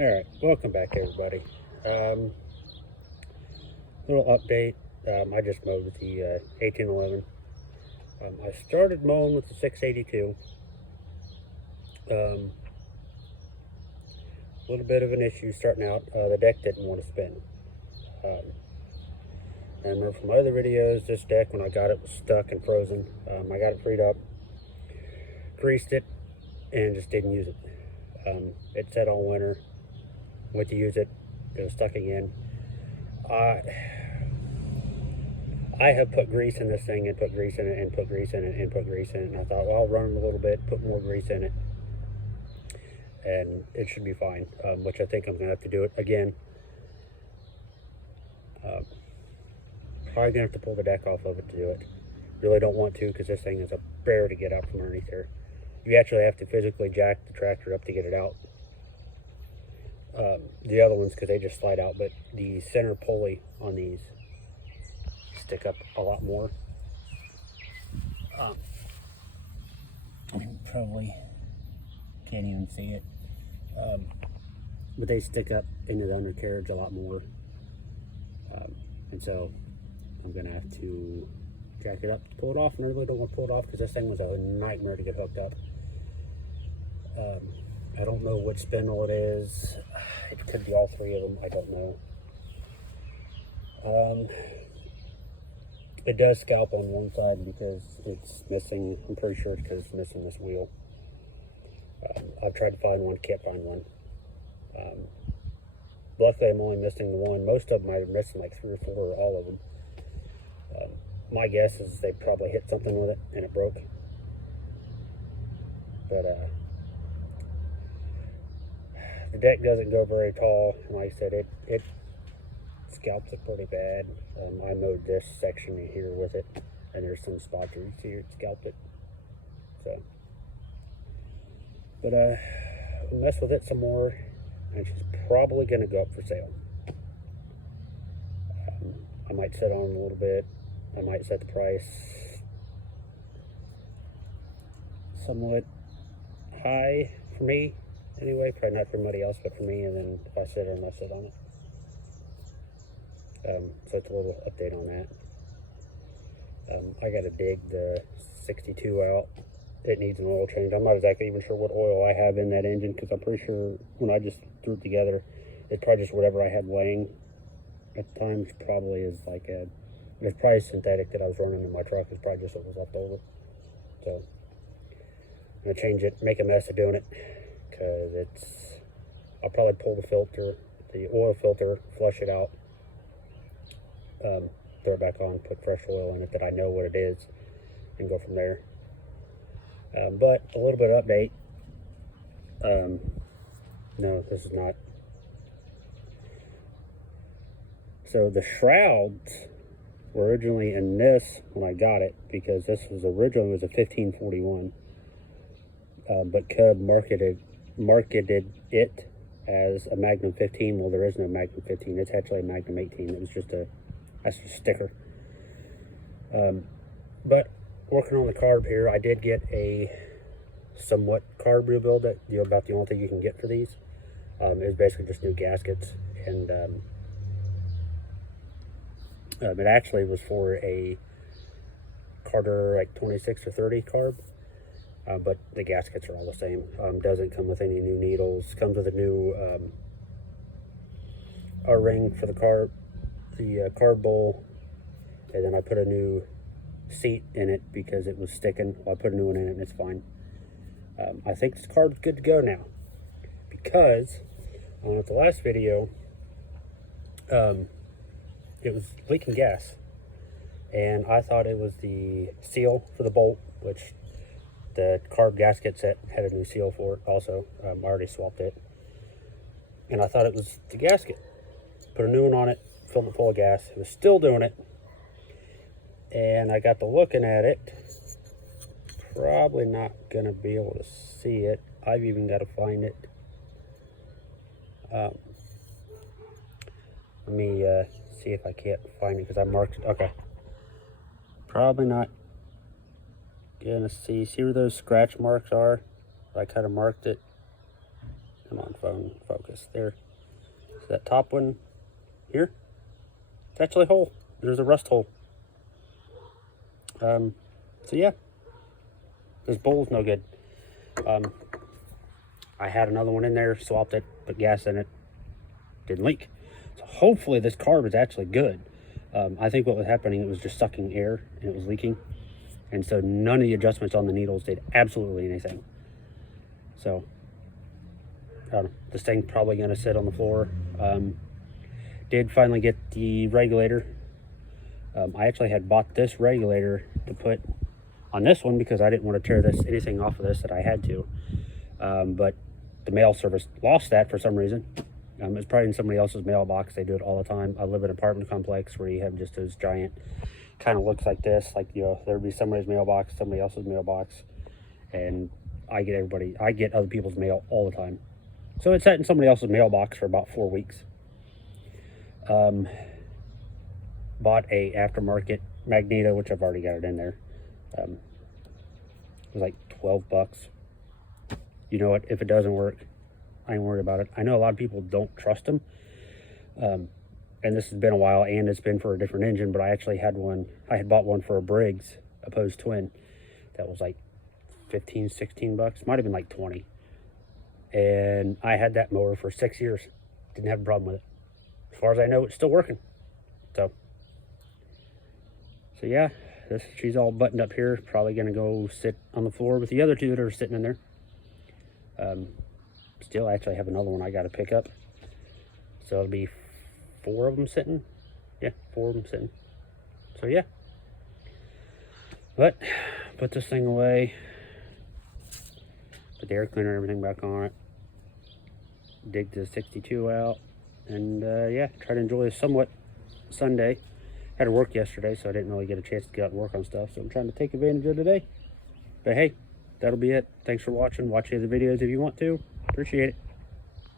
Alright, welcome back everybody. Little update. I just mowed with the 1811. I started mowing with the 682. A little bit of an issue starting out. The deck didn't want to spin. I remember from my other videos, this deck, when I got it, was stuck and frozen. I got it freed up, greased it, and just didn't use it. It sat all winter. Went to use it, it was stuck again. I have put grease in this thing and put grease in it and put grease in it and put grease in it, and I thought, well, I'll run it a little bit, put more grease in it, and it should be fine, which I think I'm going to have to do it again. Probably going to have to pull the deck off of it to do it. Really don't want to, because this thing is a bear to get out from underneath there. You actually have to physically jack the tractor up to get it out. The other ones, because they just slide out, but the center pulley on these stick up a lot more. You probably can't even see it, but they stick up into the undercarriage a lot more, and so I'm gonna have to jack it up to pull it off, and I really don't want to pull it off because this thing was a nightmare to get hooked up. I don't know what spindle it is. It could be all three of them. I don't know. It does scalp on one side because it's missing. I'm pretty sure it's because it's missing this wheel. I've tried to find one, can't find one. Luckily, I'm only missing the one. Most of them I'm missing like 3 or 4 or all of them. My guess is they probably hit something with it and it broke. But the deck doesn't go very tall, and like I said, it scalps it pretty bad. I mowed this section here with it, and there's some spots where you see it scalped it. So, but we'll mess with it some more, and she's probably going to go up for sale. I might sit on it a little bit. I might set the price somewhat high for me. Anyway, probably not for anybody else, but for me, and then if I sit on it, I'll sit on it. So it's a little update on that. I got to dig the 62 out. It needs an oil change. I'm not exactly even sure what oil I have in that engine, because I'm pretty sure when I just threw it together, it's probably just whatever I had laying at the time. Which probably is like it's probably synthetic that I was running in my truck. It's probably just what was left over. So I'm going to change it, make a mess of doing it. Because I'll probably pull the filter, the oil filter, flush it out, throw it back on, put fresh oil in it that I know what it is, and go from there. But a little bit of update. No, this is not. So the shrouds were originally in this when I got it, because this was originally a 1541, but Cub marketed it as a Magnum 15. Well, there is no Magnum 15. It's actually a Magnum 18. It was just that's a sticker. But working on the carb here, I did get a somewhat carb rebuild. That about the only thing you can get for these. It was basically just new gaskets, and it actually was for a Carter like 26 or 30 carb. But the gaskets are all the same. Doesn't come with any new needles. Comes with a new ring for the carb bowl, and then I put a new seat in it because it was sticking. Well, I put a new one in it, and it's fine. I think this carb's good to go now, because at the last video, it was leaking gas, and I thought it was the seal for the bolt, which the carb gasket set had a new seal for it also. I already swapped it. And I thought it was the gasket. Put a new one on it, filled it full of gas. It was still doing it. And I got to looking at it. Probably not going to be able to see it. I've even got to find it. Let me see if I can't find it, because I marked it. Okay. Probably not gonna see where those scratch marks are. I kind of marked it Come on, phone, focus. There. So that top one here, it's actually a hole. There's a rust hole. So yeah, this bowl's no good. I had another one in there, swapped it, put gas in it, didn't leak. So hopefully this carb is actually good. I think what was happening, it was just sucking air and it was leaking. And so none of the adjustments on the needles did absolutely anything. So, I don't know, this thing's probably gonna sit on the floor. Did finally get the regulator. I actually had bought this regulator to put on this one because I didn't want to tear anything off of this that I had to. But the mail service lost that for some reason. It's probably in somebody else's mailbox. They do it all the time. I live in an apartment complex where you have just those giant, kind of looks like this, like, you know, there'd be somebody's mailbox, somebody else's mailbox, and I get other people's mail all the time. So it sat in somebody else's mailbox for about 4 weeks. Bought a aftermarket magneto, which I've already got it in there. It was like 12 bucks. You know what? If it doesn't work, I ain't worried about it. I know a lot of people don't trust them. And this has been a while, and it's been for a different engine, but I actually had one. I had bought one for a Briggs opposed twin. That was like 15, 16 bucks. Might have been like 20. And I had that mower for 6 years. Didn't have a problem with it. As far as I know, it's still working. So yeah, she's all buttoned up here. Probably gonna go sit on the floor with the other two that are sitting in there. Still actually have another one I gotta pick up. So it'll be 4 of them sitting. Yeah, 4 of them sitting. So yeah. But put this thing away. Put the air cleaner and everything back on it. Dig the 62 out. And yeah, try to enjoy a somewhat Sunday. Had to work yesterday, so I didn't really get a chance to get out and work on stuff. So I'm trying to take advantage of today. But hey, that'll be it. Thanks for watching. Watch the other videos if you want to. Appreciate it.